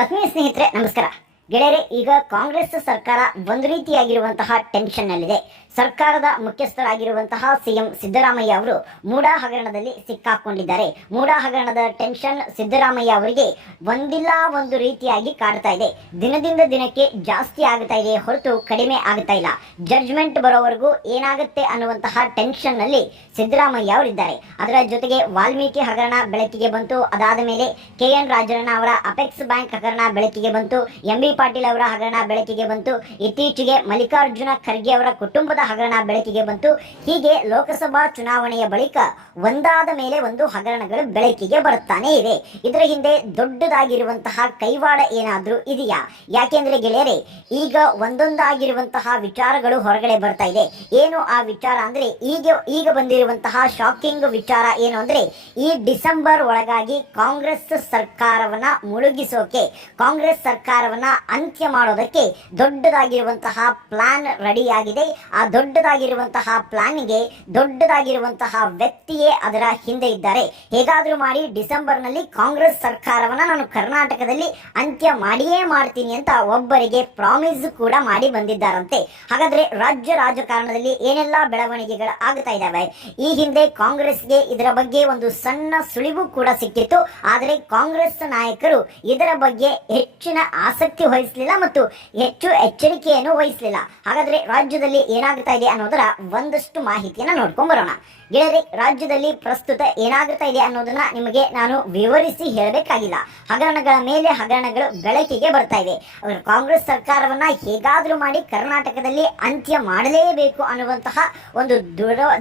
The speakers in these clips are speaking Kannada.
ಆತ್ಮೀಯ ಸ್ನೇಹಿತರೆ ನಮಸ್ಕಾರ. ಗೆಳೆಯರೆ, ಈಗ ಕಾಂಗ್ರೆಸ್ ಸರ್ಕಾರ ಒಂದು ರೀತಿಯಾಗಿರುವಂತಹ ಟೆನ್ಷನ್ನಲ್ಲಿದೆ. ಸರ್ಕಾರದ ಮುಖ್ಯಸ್ಥರಾಗಿರುವಂತಹ ಸಿಎಂ ಸಿದ್ದರಾಮಯ್ಯ ಅವರು ಮೂಡಾ ಹಗರಣದಲ್ಲಿ ಸಿಕ್ಕಾಕೊಂಡಿದ್ದಾರೆ. ಮೂಡಾ ಹಗರಣದ ಟೆನ್ಷನ್ ಸಿದ್ದರಾಮಯ್ಯ ಅವರಿಗೆ ಒಂದಿಲ್ಲ ಒಂದು ರೀತಿಯಾಗಿ ಕಾಡ್ತಾ ಇದೆ. ದಿನದಿಂದ ದಿನಕ್ಕೆ ಜಾಸ್ತಿ ಆಗ್ತಾ ಇದೆ ಹೊರತು ಕಡಿಮೆ ಆಗ್ತಾ ಇಲ್ಲ. ಜಡ್ಜ್ಮೆಂಟ್ ಬರೋವರೆಗೂ ಏನಾಗುತ್ತೆ ಅನ್ನುವಂತಹ ಟೆನ್ಷನ್ನಲ್ಲಿ ಸಿದ್ದರಾಮಯ್ಯ ಅವರಿದ್ದಾರೆ. ಅದರ ಜೊತೆಗೆ ವಾಲ್ಮೀಕಿ ಹಗರಣ ಬೆಳಕಿಗೆ ಬಂತು. ಅದಾದ ಮೇಲೆ KN ರಾಜಣ್ಣ ಅವರ ಅಪೆಕ್ಸ್ ಬ್ಯಾಂಕ್ ಹಗರಣ ಬೆಳಕಿಗೆ ಬಂತು. MB ಪಾಟೀಲ್ ಅವರ ಹಗರಣ ಬೆಳಕಿಗೆ ಬಂತು. ಇತ್ತೀಚೆಗೆ ಮಲ್ಲಿಕಾರ್ಜುನ ಖರ್ಗೆ ಅವರ ಕುಟುಂಬದ ಹಗರಣ ಬೆಳಕಿಗೆ ಬಂತು. ಹೀಗೆ ಲೋಕಸಭಾ ಚುನಾವಣೆಯ ಬಳಿಕ ಒಂದಾದ ಮೇಲೆ ಒಂದು ಹಗರಣಗಳು ಬೆಳಕಿಗೆ ಬರುತ್ತಾನೆ ಇವೆ. ಇದರ ಹಿಂದೆ ದೊಡ್ಡದಾಗಿರುವಂತಹ ಕೈವಾಡ ಏನಾದ್ರೂ ಇದೆಯಾ? ಯಾಕೆಂದ್ರೆ ಗೆಳೆಯರೆ, ಈಗ ಒಂದೊಂದಾಗಿರುವಂತಹ ವಿಚಾರಗಳು ಹೊರಗಡೆ ಬರ್ತಾ ಇದೆ. ಏನು ಆ ವಿಚಾರ ಅಂದ್ರೆ, ಈಗ ಬಂದಿರುವಂತಹ ಶಾಕಿಂಗ್ ವಿಚಾರ ಏನು ಅಂದ್ರೆ, ಈ ಡಿಸೆಂಬರ್ ಒಳಗಾಗಿ ಕಾಂಗ್ರೆಸ್ ಸರ್ಕಾರವನ್ನ ಮುಳುಗಿಸೋಕೆ, ಕಾಂಗ್ರೆಸ್ ಸರ್ಕಾರವನ್ನ ಅಂತ್ಯ ಮಾಡೋದಕ್ಕೆ ದೊಡ್ಡದಾಗಿರುವಂತಹ ಪ್ಲಾನ್ ರೆಡಿಯಾಗಿದೆ. ಆ ದೊಡ್ಡದಾಗಿರುವಂತಹ ಪ್ಲಾನ್ಗೆ ದೊಡ್ಡದಾಗಿರುವಂತಹ ವ್ಯಕ್ತಿಯೇ ಅದರ ಹಿಂದೆ ಇದ್ದಾರೆ. ಹೇಗಾದ್ರೂ ಮಾಡಿ ಡಿಸೆಂಬರ್ನಲ್ಲಿ ಕಾಂಗ್ರೆಸ್ ಸರ್ಕಾರವನ್ನ ನಾನು ಕರ್ನಾಟಕದಲ್ಲಿ ಅಂತ್ಯ ಮಾಡಿಯೇ ಮಾಡ್ತೀನಿ ಅಂತ ಒಬ್ಬರಿಗೆ ಪ್ರಾಮಿಸ್ ಕೂಡ ಮಾಡಿ ಬಂದಿದ್ದಾರಂತೆ. ಹಾಗಾದ್ರೆ ರಾಜ್ಯ ರಾಜಕಾರಣದಲ್ಲಿ ಏನೆಲ್ಲ ಬೆಳವಣಿಗೆಗಳು ಆಗ್ತಾ ಇದ್ದಾವೆ? ಈ ಹಿಂದೆ ಕಾಂಗ್ರೆಸ್ಗೆ ಇದರ ಬಗ್ಗೆ ಒಂದು ಸಣ್ಣ ಸುಳಿವು ಕೂಡ ಸಿಕ್ಕಿತ್ತು. ಆದರೆ ಕಾಂಗ್ರೆಸ್ ನಾಯಕರು ಇದರ ಬಗ್ಗೆ ಹೆಚ್ಚಿನ ಆಸಕ್ತಿ ವಹಿಸಲಿಲ್ಲ ಮತ್ತು ಹೆಚ್ಚು ಎಚ್ಚರಿಕೆಯನ್ನು ವಹಿಸಲಿಲ್ಲ. ಹಾಗಾದ್ರೆ ರಾಜ್ಯದಲ್ಲಿ ಏನಾಗ್ತಾ ಇದೆ ಅನ್ನೋದರ ಒಂದಷ್ಟು ಮಾಹಿತಿಯನ್ನು ನೋಡ್ಕೊಂಡ್ ಬರೋಣ. ಗೆಳೆಯರೆ, ರಾಜ್ಯದಲ್ಲಿ ಪ್ರಸ್ತುತ ಏನಾಗ್ತಾ ಇದೆ ಅನ್ನೋದನ್ನ ನಿಮಗೆ ನಾನು ವಿವರಿಸಿ ಹೇಳಬೇಕಾಗಿಲ್ಲ. ಹಗರಣಗಳ ಮೇಲೆ ಹಗರಣಗಳು ಬೆಳಕಿಗೆ ಬರ್ತಾ ಇವೆ. ಕಾಂಗ್ರೆಸ್ ಸರ್ಕಾರವನ್ನ ಹೇಗಾದ್ರೂ ಮಾಡಿ ಕರ್ನಾಟಕದಲ್ಲಿ ಅಂತ್ಯ ಮಾಡಲೇಬೇಕು ಅನ್ನುವಂತಹ ಒಂದು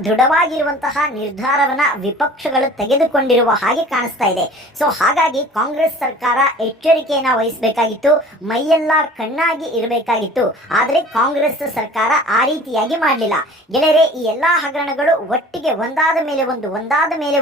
ದೃಢವಾಗಿರುವಂತಹ ನಿರ್ಧಾರವನ್ನ ವಿಪಕ್ಷಗಳು ತೆಗೆದುಕೊಂಡಿರುವ ಹಾಗೆ ಕಾಣಿಸ್ತಾ ಇದೆ. ಸೊ ಹಾಗಾಗಿ ಕಾಂಗ್ರೆಸ್ ಸರ್ಕಾರ ಎಚ್ಚರಿಕೆಯನ್ನ ವಹಿಸಬೇಕಾಗಿತ್ತು, ಮೈಯೆಲ್ಲ ಕಣ್ಣಾಗಿ ಇರಬೇಕಾಗಿತ್ತು. ಆದ್ರೆ ಕಾಂಗ್ರೆಸ್ ಸರ್ಕಾರ ಆ ರೀತಿಯಾಗಿ ಮಾಡಲಿಲ್ಲ. ಗೆಳೆಯರೆ, ಈ ಎಲ್ಲಾ ಹಗರಣಗಳು ಒಟ್ಟಿಗೆ ಒಂದಾದ ಮೇಲೆ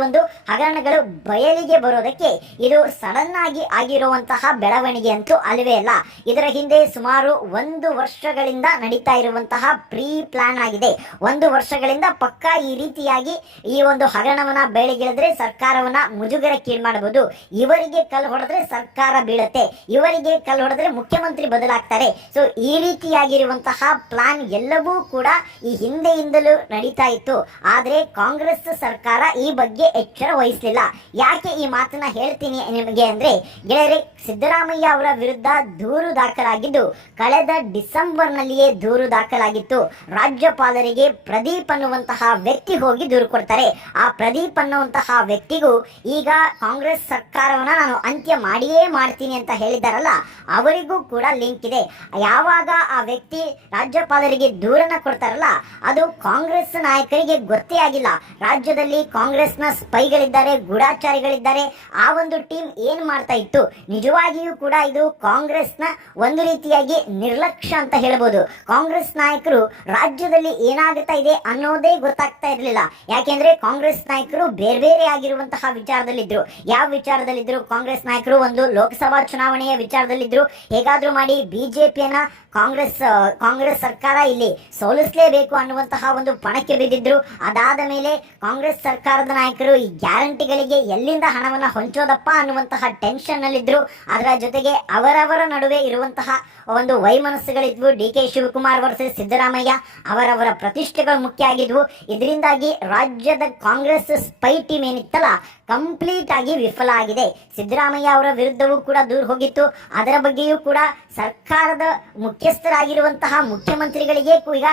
ಒಂದು ಹಗರಣಗಳು ಬಯಲಿಗೆ ಬರೋದಕ್ಕೆ ಇದು ಸಡನ್ ಆಗಿ ಆಗಿರುವಂತಹ ಬೆಳವಣಿಗೆ ಅಂತೂ ಅಲ್ಲವೇ ಅಲ್ಲ. ಇದರ ಹಿಂದೆ ಸುಮಾರು 1 ವರ್ಷಗಳಿಂದ ನಡೀತಾ ಇರುವಂತಹ ಪ್ರೀ ಪ್ಲಾನ್ ಆಗಿದೆ. 1 ವರ್ಷಗಳಿಂದ ಪಕ್ಕಾ ಈ ರೀತಿಯಾಗಿ ಈ ಒಂದು ಹಗರಣವನ್ನ ಬೆಳಗಿಳಿದ್ರೆ ಸರ್ಕಾರವನ್ನ ಮುಜುಗರಕ್ಕೀಡು ಮಾಡಬಹುದು. ಇವರಿಗೆ ಕಲ್ಲು ಹೊಡೆದ್ರೆ ಸರ್ಕಾರ ಬೀಳುತ್ತೆ, ಇವರಿಗೆ ಕಲ್ಲು ಹೊಡೆದ್ರೆ ಮುಖ್ಯಮಂತ್ರಿ ಬದಲಾಗ್ತಾರೆ. ಸೊ ಈ ರೀತಿಯಾಗಿರುವಂತಹ ಪ್ಲಾನ್ ಎಲ್ಲವೂ ಕೂಡ ಈ ಹಿಂದೆಯಿಂದಲೂ ನಡೀತಾ ಇತ್ತು. ಆದ್ರೆ ಕಾಂಗ್ರೆಸ್ ಸರ್ಕಾರ ಈ ಬಗ್ಗೆ ಎಚ್ಚರ ವಹಿಸಲಿಲ್ಲ. ಯಾಕೆ ಈ ಮಾತನ್ನ ಹೇಳ್ತೀನಿ ನಿಮಗೆ ಅಂದ್ರೆ, ಗೆಳೆಯರೆ, ಸಿದ್ದರಾಮಯ್ಯ ಅವರ ವಿರುದ್ಧ ದೂರು ದಾಖಲಾಗಿದ್ದು ಕಳೆದ ಡಿಸೆಂಬರ್ನಲ್ಲಿಯೇ ದೂರು ದಾಖಲಾಗಿತ್ತು. ರಾಜ್ಯಪಾಲರಿಗೆ ಪ್ರದೀಪ್ ಅನ್ನುವಂತಹ ವ್ಯಕ್ತಿ ಹೋಗಿ ದೂರು ಕೊಡ್ತಾರೆ. ಆ ಪ್ರದೀಪ್ ಅನ್ನುವಂತಹ ವ್ಯಕ್ತಿಗೂ ಈಗ ಕಾಂಗ್ರೆಸ್ ಸರ್ಕಾರವನ್ನ ನಾನು ಅಂತ್ಯ ಮಾಡಿಯೇ ಮಾಡ್ತೀನಿ ಅಂತ ಹೇಳಿದಾರಲ್ಲ, ಅವರಿಗೂ ಕೂಡ ಲಿಂಕ್ ಇದೆ. ಯಾವಾಗ ಆ ವ್ಯಕ್ತಿ ರಾಜ್ಯಪಾಲರಿಗೆ ದೂರನ್ನ ಕೊಡ್ತಾರಲ್ಲ, ಅದು ಕಾಂಗ್ರೆಸ್ ನಾಯಕರಿಗೆ ಗೊತ್ತೇ ಆಗಿಲ್ಲ. ರಾಜ್ಯದಲ್ಲಿ ಕಾಂಗ್ರೆಸ್ನ ಸ್ಪೈಗಳಿದ್ದಾರೆ, ಗೂಢಾಚಾರಿಗಳಿದ್ದಾರೆ. ಆ ಒಂದು ಟೀಮ್ ಏನ್ ಮಾಡ್ತಾ ಇತ್ತು? ನಿಜವಾಗಿಯೂ ಕೂಡ ಇದು ಕಾಂಗ್ರೆಸ್ನ ಒಂದು ರೀತಿಯಾಗಿ ನಿರ್ಲಕ್ಷ್ಯ ಅಂತ ಹೇಳ್ಬೋದು. ಕಾಂಗ್ರೆಸ್ ನಾಯಕರು ರಾಜ್ಯದಲ್ಲಿ ಏನಾಗ್ತಾ ಇದೆ ಅನ್ನೋದೇ ಗೊತ್ತಾಗ್ತಾ ಇರಲಿಲ್ಲ. ಯಾಕೆಂದ್ರೆ ಕಾಂಗ್ರೆಸ್ ನಾಯಕರು ಬೇರೆ ಬೇರೆ ಆಗಿರುವಂತಹ ವಿಚಾರದಲ್ಲಿದ್ರು. ಯಾವ ವಿಚಾರದಲ್ಲಿದ್ರು? ಕಾಂಗ್ರೆಸ್ ನಾಯಕರು ಒಂದು ಲೋಕಸಭಾ ಚುನಾವಣೆಯ ವಿಚಾರದಲ್ಲಿದ್ರು. ಹೇಗಾದ್ರೂ ಮಾಡಿ ಬಿಜೆಪಿಯನ್ನ ಕಾಂಗ್ರೆಸ್ ಸರ್ಕಾರ ಇಲ್ಲಿ ಸೋಲಿಸಲೇಬೇಕು ಅನ್ನುವಂತಹ ಒಂದು ಪಣಕ್ಕೆ ಬಿದ್ದಿದ್ರು. ಅದಾದ ಮೇಲೆ ಕಾಂಗ್ರೆಸ್ ಸರ್ಕಾರದ ನಾಯಕರು ಈ ಗ್ಯಾರಂಟಿಗಳಿಗೆ ಎಲ್ಲಿಂದ ಹಣವನ್ನ ಹೊಂಚೋದಪ್ಪ ಅನ್ನುವಂತಹ ಟೆನ್ಷನ್ ನಲ್ಲಿದ್ರು. ಅದರ ಜೊತೆಗೆ ಅವರವರ ನಡುವೆ ಇರುವಂತಹ ಒಂದು ವೈಮನಸ್ಸುಗಳಿದ್ವು. DK ಶಿವಕುಮಾರ್ ವರ್ಸಸ್ ಸಿದ್ದರಾಮಯ್ಯ, ಅವರವರ ಪ್ರತಿಷ್ಠೆಗಳು ಮುಖ್ಯ ಆಗಿದ್ವು. ಇದರಿಂದಾಗಿ ರಾಜ್ಯದ ಕಾಂಗ್ರೆಸ್ ಸ್ಪೈ ಟೀಮ್ ಏನಿತ್ತಲ್ಲ, ಕಂಪ್ಲೀಟ್ ಆಗಿ ವಿಫಲ ಆಗಿದೆ. ಸಿದ್ದರಾಮಯ್ಯ ಅವರ ವಿರುದ್ಧವೂ ಕೂಡ ದೂರು ಹೋಗಿತ್ತು. ಅದರ ಬಗ್ಗೆಯೂ ಕೂಡ ಸರ್ಕಾರದ ಮುಖ್ಯಸ್ಥರಾಗಿರುವಂತಹ ಮುಖ್ಯಮಂತ್ರಿಗಳಿಗೆ ಈಗ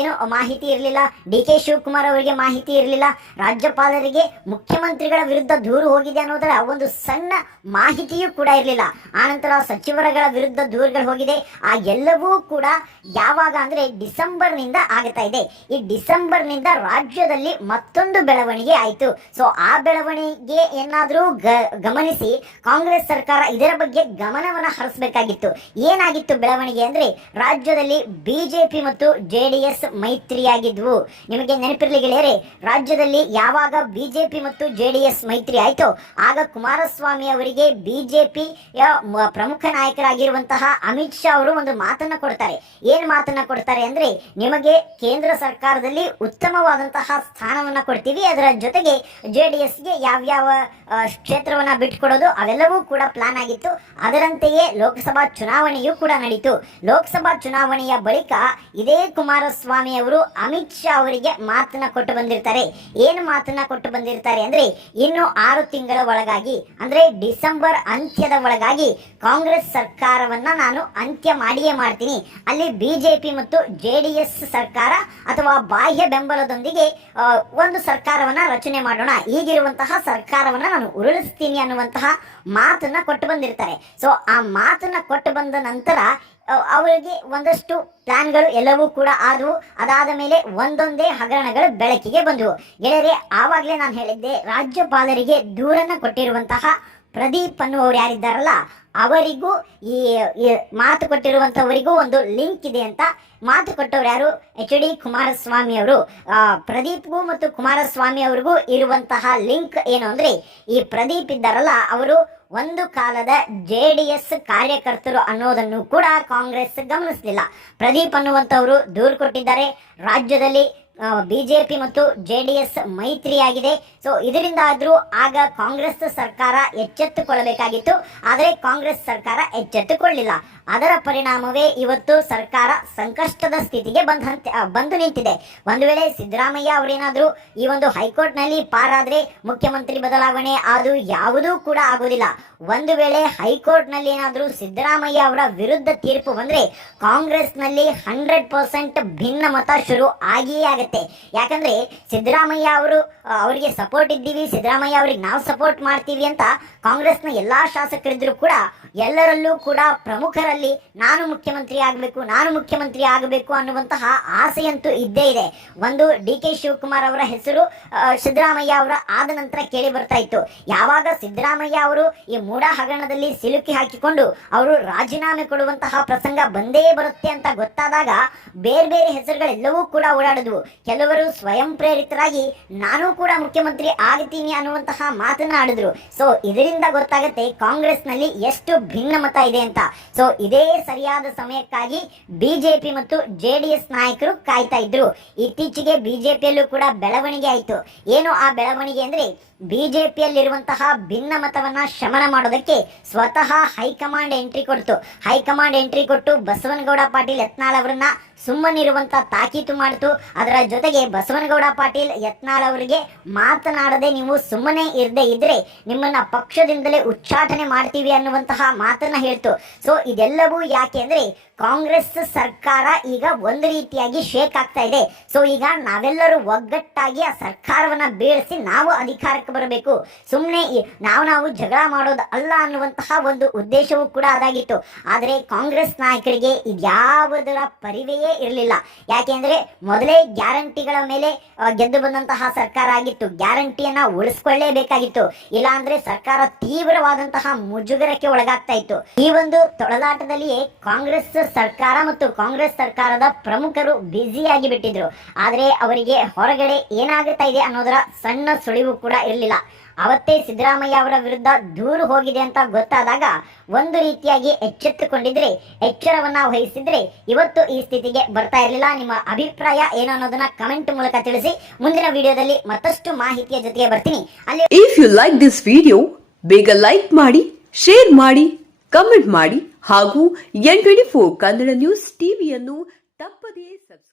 ಏನು ಮಾಹಿತಿ ಇರಲಿಲ್ಲ. DK ಶಿವಕುಮಾರ್ ಅವರಿಗೆ ಮಾಹಿತಿ ಇರಲಿಲ್ಲ. ರಾಜ್ಯಪಾಲರಿಗೆ ಮುಖ್ಯಮಂತ್ರಿಗಳ ವಿರುದ್ಧ ದೂರು ಹೋಗಿದೆ ಅನ್ನೋದರ ಒಂದು ಸಣ್ಣ ಮಾಹಿತಿಯೂ ಕೂಡ ಇರಲಿಲ್ಲ. ಆನಂತರ ಸಚಿವರುಗಳ ವಿರುದ್ಧ ದೂರುಗಳು ಹೋಗಿದೆ. ಆ ಎಲ್ಲವೂ ಕೂಡ ಯಾವಾಗ ಅಂದ್ರೆ ಡಿಸೆಂಬರ್ನಿಂದ ಆಗ್ತಾ ಇದೆ. ಈ ಡಿಸೆಂಬರ್ನಿಂದ ರಾಜ್ಯದಲ್ಲಿ ಮತ್ತೊಂದು ಬೆಳವಣಿಗೆ ಆಯಿತು. ಸೊ ಆ ಬೆಳವಣಿಗೆ ಏನಾದರೂ ಗಮನಿಸಿ ಕಾಂಗ್ರೆಸ್ ಸರ್ಕಾರ ಇದರ ಬಗ್ಗೆ ಗಮನವನ್ನ ಹರಿಸಬೇಕಾಗಿತ್ತು. ಏನಾಗಿತ್ತು ಬೆಳವಣಿಗೆ ಅಂದ್ರೆ, ಅಂದ್ರೆ ರಾಜ್ಯದಲ್ಲಿ ಬಿಜೆಪಿ ಮತ್ತು ಜೆಡಿಎಸ್ ಮೈತ್ರಿಯಾಗಿದ್ವು. ನಿಮಗೆ ನೆನಪಿರಲಿ ಗೆಳೆಯರೆ, ರಾಜ್ಯದಲ್ಲಿ ಯಾವಾಗ ಬಿಜೆಪಿ ಮತ್ತು ಜೆಡಿಎಸ್ ಮೈತ್ರಿ ಆಯ್ತು ಆಗ ಕುಮಾರಸ್ವಾಮಿ ಅವರಿಗೆ ಬಿಜೆಪಿಯ ಪ್ರಮುಖ ನಾಯಕರಾಗಿರುವಂತಹ ಅಮಿತ್ ಶಾ ಅವರು ಒಂದು ಮಾತನ್ನ ಕೊಡ್ತಾರೆ. ಏನ್ ಮಾತನ್ನ ಕೊಡ್ತಾರೆ ಅಂದ್ರೆ, ನಿಮಗೆ ಕೇಂದ್ರ ಸರ್ಕಾರದಲ್ಲಿ ಉತ್ತಮವಾದಂತಹ ಸ್ಥಾನವನ್ನ ಕೊಡ್ತೀವಿ, ಅದರ ಜೊತೆಗೆ ಜೆಡಿಎಸ್ಗೆ ಯಾವ್ಯಾವ ಕ್ಷೇತ್ರವನ್ನ ಬಿಟ್ಕೊಡೋದು ಅವೆಲ್ಲವೂ ಕೂಡ ಪ್ಲಾನ್ ಆಗಿತ್ತು. ಅದರಂತೆಯೇ ಲೋಕಸಭಾ ಚುನಾವಣೆಯೂ ಕೂಡ ನಡೀತು. ಲೋಕಸಭಾ ಚುನಾವಣೆಯ ಬಳಿಕ ಇದೇ ಕುಮಾರಸ್ವಾಮಿ ಅವರು ಅಮಿತ್ ಶಾ ಅವರಿಗೆ ಮಾತನ್ನ ಕೊಟ್ಟು ಬಂದಿರ್ತಾರೆ. ಏನು ಮಾತನ್ನ ಕೊಟ್ಟು ಬಂದಿರ್ತಾರೆ ಅಂದ್ರೆ, ಇನ್ನು 6 ತಿಂಗಳ ಒಳಗಾಗಿ ಅಂದ್ರೆ ಡಿಸೆಂಬರ್ ಅಂತ್ಯದ ಒಳಗಾಗಿ ಕಾಂಗ್ರೆಸ್ ಸರ್ಕಾರವನ್ನ ನಾನು ಅಂತ್ಯ ಮಾಡಿಯೇ ಮಾಡ್ತೀನಿ. ಅಲ್ಲಿ ಬಿಜೆಪಿ ಮತ್ತು ಜೆಡಿಎಸ್ ಸರ್ಕಾರ ಅಥವಾ ಬಾಹ್ಯ ಬೆಂಬಲದೊಂದಿಗೆ ಒಂದು ಸರ್ಕಾರವನ್ನ ರಚನೆ ಮಾಡೋಣ, ಈಗಿರುವಂತಹ ಸರ್ಕಾರವನ್ನ ನಾನು ಉರುಳಿಸ್ತೀನಿ ಅನ್ನುವಂತಹ ಮಾತನ್ನ ಕೊಟ್ಟು ಬಂದಿರ್ತಾರೆ. ಸೊ ಆ ಮಾತನ್ನ ಕೊಟ್ಟು ಬಂದ ನಂತರ ಅವರಿಗೆ ಒಂದಷ್ಟು ಪ್ಲಾನ್ಗಳು ಎಲ್ಲವೂ ಕೂಡ ಆದವು. ಅದಾದ ಮೇಲೆ ಒಂದೊಂದೇ ಹಗರಣಗಳು ಬೆಳಕಿಗೆ ಬಂದವು. ಗೆಳೆಯರೆ, ಆವಾಗಲೇ ನಾನು ಹೇಳಿದ್ದೆ, ರಾಜ್ಯಪಾಲರಿಗೆ ದೂರನ್ನ ಕೊಟ್ಟಿರುವಂತಹ ಪ್ರದೀಪ್ ಅನ್ನುವರು ಯಾರಿದ್ದಾರಲ್ಲ ಅವರಿಗೂ ಈ ಮಾತು ಕೊಟ್ಟಿರುವಂತವರಿಗೂ ಒಂದು ಲಿಂಕ್ ಇದೆ ಅಂತ. ಮಾತು ಕೊಟ್ಟವ್ರು ಯಾರು? HD ಕುಮಾರಸ್ವಾಮಿ ಅವರು. ಪ್ರದೀಪ್ಗೂ ಮತ್ತು ಕುಮಾರಸ್ವಾಮಿ ಅವ್ರಿಗೂ ಇರುವಂತಹ ಲಿಂಕ್ ಏನು ಅಂದ್ರೆ, ಈ ಪ್ರದೀಪ್ ಇದ್ದಾರಲ್ಲ ಅವರು ಒಂದು ಕಾಲದ ಜೆಡಿಎಸ್ ಕಾರ್ಯಕರ್ತರು ಅನ್ನೋದನ್ನು ಕೂಡ ಕಾಂಗ್ರೆಸ್ ಗಮನಿಸಲಿಲ್ಲ. ಪ್ರದೀಪ್ ಅನ್ನುವಂಥವರು ದೂರು ಕೊಟ್ಟಿದ್ದಾರೆ. ರಾಜ್ಯದಲ್ಲಿ ಬಿಜೆಪಿ ಮತ್ತು ಜೆಡಿಎಸ್ ಮೈತ್ರಿಯಾಗಿದೆ. ಸೊ ಇದರಿಂದ ಆದ್ರೂ ಆಗ ಕಾಂಗ್ರೆಸ್ ಸರ್ಕಾರ ಎಚ್ಚೆತ್ತುಕೊಳ್ಳಬೇಕಾಗಿತ್ತು, ಆದರೆ ಕಾಂಗ್ರೆಸ್ ಸರ್ಕಾರ ಎಚ್ಚೆತ್ತುಕೊಳ್ಳಿಲ್ಲ. ಅದರ ಪರಿಣಾಮವೇ ಇವತ್ತು ಸರ್ಕಾರ ಸಂಕಷ್ಟದ ಸ್ಥಿತಿಗೆ ಬಂದು ನಿಂತಿದೆ. ಒಂದು ವೇಳೆ ಸಿದ್ದರಾಮಯ್ಯ ಅವರೇನಾದ್ರೂ ಈ ಒಂದು ಹೈಕೋರ್ಟ್ ನಲ್ಲಿ ಪಾರಾದ್ರೆ ಮುಖ್ಯಮಂತ್ರಿ ಬದಲಾವಣೆ ಅದು ಯಾವುದೂ ಕೂಡ ಆಗುವುದಿಲ್ಲ. ಒಂದು ವೇಳೆ ಹೈಕೋರ್ಟ್ ನಲ್ಲಿ ಏನಾದ್ರೂ ಸಿದ್ದರಾಮಯ್ಯ ಅವರ ವಿರುದ್ಧ ತೀರ್ಪು ಬಂದ್ರೆ ಕಾಂಗ್ರೆಸ್ ನಲ್ಲಿ 100% ಭಿನ್ನ ಮತ ಶುರು ಆಗಿಯೇ ಆಗುತ್ತೆ. ಯಾಕಂದ್ರೆ ಸಿದ್ದರಾಮಯ್ಯ ಅವರಿಗೆ ಸಪೋರ್ಟ್ ಇದ್ದೀವಿ, ಸಿದ್ದರಾಮಯ್ಯ ಅವರಿಗೆ ನಾವು ಸಪೋರ್ಟ್ ಮಾಡ್ತೀವಿ ಅಂತ ಕಾಂಗ್ರೆಸ್ನ ಎಲ್ಲಾ ಶಾಸಕರಿದ್ರು ಕೂಡ ಎಲ್ಲರಲ್ಲೂ ಕೂಡ ಪ್ರಮುಖರಲ್ಲಿ ನಾನು ಮುಖ್ಯಮಂತ್ರಿ ಆಗಬೇಕು ಅನ್ನುವಂತಹ ಆಸೆಯಂತೂ ಇದ್ದೇ ಇದೆ. ಒಂದು DK ಶಿವಕುಮಾರ್ ಅವರ ಹೆಸರು ಸಿದ್ದರಾಮಯ್ಯ ಅವರ ಆದ ನಂತರ ಕೇಳಿ ಬರ್ತಾ ಇತ್ತು. ಯಾವಾಗ ಸಿದ್ದರಾಮಯ್ಯ ಅವರು ಈ ಮೂಡ ಹಗರಣದಲ್ಲಿ ಸಿಲುಕಿ ಹಾಕಿಕೊಂಡು ಅವರು ರಾಜೀನಾಮೆ ಕೊಡುವಂತಹ ಪ್ರಸಂಗ ಬಂದೇ ಬರುತ್ತೆ ಅಂತ ಗೊತ್ತಾದಾಗ ಬೇರೆ ಬೇರೆ ಹೆಸರುಗಳೆಲ್ಲವೂ ಕೂಡ ಓಡಾಡಿದ್ವು. ಕೆಲವರು ಸ್ವಯಂ ಪ್ರೇರಿತರಾಗಿ ನಾನು ಕೂಡ ಮುಖ್ಯಮಂತ್ರಿ ಆಗ್ತೀನಿ ಅನ್ನುವಂತಹ ಮಾತನ್ನ ಆಡಿದ್ರು. ಸೊ ಇದರಿಂದ ಗೊತ್ತಾಗುತ್ತೆ ಕಾಂಗ್ರೆಸ್ ನಲ್ಲಿ ಎಷ್ಟು ಭಿನ್ನಮತ ಇದೆ ಅಂತ. ಸೊ ಇದೇ ಸರಿಯಾದ ಸಮಯಕ್ಕಾಗಿ ಬಿಜೆಪಿ ಮತ್ತು ಜೆಡಿಎಸ್ ನಾಯಕರು ಕಾಯ್ತಾ ಇದ್ರು. ಇತ್ತೀಚೆಗೆ ಬಿಜೆಪಿಯಲ್ಲೂ ಕೂಡ ಬೆಳವಣಿಗೆ ಆಯಿತು. ಏನು ಆ ಬೆಳವಣಿಗೆ ಅಂದ್ರೆ, ಬಿಜೆಪಿಯಲ್ಲಿರುವಂತಹ ಭಿನ್ನಮತವನ್ನ ಶಮನ ಮಾಡೋದಕ್ಕೆ ಸ್ವತಃ ಹೈಕಮಾಂಡ್ ಎಂಟ್ರಿ ಕೊಟ್ಟು ಬಸವನಗೌಡ ಪಾಟೀಲ್ ಯತ್ನಾಳ್ ಅವರನ್ನ ಸುಮ್ಮನಿರುವಂತ ತಾಕೀತು ಮಾಡಿತು. ಅದರ ಜೊತೆಗೆ ಬಸವನಗೌಡ ಪಾಟೀಲ್ ಯತ್ನಾಳ್ ಅವರಿಗೆ ಮಾತನಾಡದೆ ನೀವು ಸುಮ್ಮನೆ ಇರದೆ ಇದ್ರೆ ನಿಮ್ಮನ್ನ ಪಕ್ಷದಿಂದಲೇ ಉಚ್ಚಾಟನೆ ಮಾಡ್ತೀವಿ ಅನ್ನುವಂತಹ ಮಾತನ್ನ ಹೇಳ್ತು. ಸೊ ಇದೆಲ್ಲವೂ ಯಾಕೆ ಅಂದ್ರೆ, ಕಾಂಗ್ರೆಸ್ ಸರ್ಕಾರ ಈಗ ಒಂದು ರೀತಿಯಾಗಿ ಶೇಕ್ ಆಗ್ತಾ ಇದೆ. ಸೊ ಈಗ ನಾವೆಲ್ಲರೂ ಒಗ್ಗಟ್ಟಾಗಿ ಆ ಸರ್ಕಾರವನ್ನ ಬೀಳಿಸಿ ನಾವು ಅಧಿಕಾರಕ್ಕೆ ಬರಬೇಕು, ಸುಮ್ಮನೆ ನಾವು ಜಗಳ ಮಾಡೋದು ಅಲ್ಲ ಅನ್ನುವಂತಹ ಒಂದು ಉದ್ದೇಶವೂ ಕೂಡ ಅದಾಗಿತ್ತು. ಆದರೆ ಕಾಂಗ್ರೆಸ್ ನಾಯಕರಿಗೆ ಇದ್ಯಾವುದರ ಪರಿವೆಯೇ ಇರಲಿಲ್ಲ. ಯಾಕೆಂದ್ರೆ ಮೊದಲೇ ಗ್ಯಾರಂಟಿಗಳ ಮೇಲೆ ಗೆದ್ದು ಬಂದಂತಹ ಸರ್ಕಾರ ಆಗಿತ್ತು. ಗ್ಯಾರಂಟಿಯನ್ನ ಉಳಿಸ್ಕೊಳ್ಳೇಬೇಕಾಗಿತ್ತು, ಇಲ್ಲ ಅಂದ್ರೆ ಸರ್ಕಾರ ತೀವ್ರವಾದಂತಹ ಮುಜುಗರಕ್ಕೆ ಒಳಗಾಗ್ತಾ ಇತ್ತು. ಈ ಒಂದು ತೊಳಲಾಟದಲ್ಲಿಯೇ ಕಾಂಗ್ರೆಸ್ ಸರ್ಕಾರ ಮತ್ತು ಕಾಂಗ್ರೆಸ್ ಸರ್ಕಾರದ ಪ್ರಮುಖರು ಬ್ಯುಸಿಯಾಗಿ ಬಿಟ್ಟಿದ್ರು. ಆದರೆ ಅವರಿಗೆ ಹೊರಗಡೆ ಏನಾಗುತ್ತಾ ಇದೆ ಅನ್ನೋದರ ಸಣ್ಣ ಸುಳಿವು ಕೂಡ ಇರಲಿಲ್ಲ. ಅವತ್ತೇ ಸಿದ್ದರಾಮಯ್ಯ ಅವರ ವಿರುದ್ಧ ದೂರು ಹೋಗಿದೆ ಅಂತ ಗೊತ್ತಾದಾಗ ಒಂದು ರೀತಿಯಾಗಿ ಎಚ್ಚೆತ್ತುಕೊಂಡಿದ್ರೆ, ಎಚ್ಚರವನ್ನ ವಹಿಸಿದ್ರೆ ಇವತ್ತು ಈ ಸ್ಥಿತಿಗೆ ಬರ್ತಾ ಇರಲಿಲ್ಲ. ನಿಮ್ಮ ಅಭಿಪ್ರಾಯ ಏನು ಅನ್ನೋದನ್ನ ಕಮೆಂಟ್ ಮೂಲಕ ತಿಳಿಸಿ. ಮುಂದಿನ ವಿಡಿಯೋದಲ್ಲಿ ಮತ್ತಷ್ಟು ಮಾಹಿತಿಯ ಜೊತೆಗೆ ಬರ್ತೀನಿ. ಅಲ್ಲಿ if you like this video ಬೇಗ ಲೈಕ್ ಮಾಡಿ, ಶೇರ್ ಮಾಡಿ, ಕಮೆಂಟ್ ಮಾಡಿ ಹಾಗೂ N24 ಕನ್ನಡ ನ್ಯೂಸ್ ಟಿವಿಯನ್ನು ತಪ್ಪದೇ ಸಬ್ಸ್ಕ್ರೈಬ್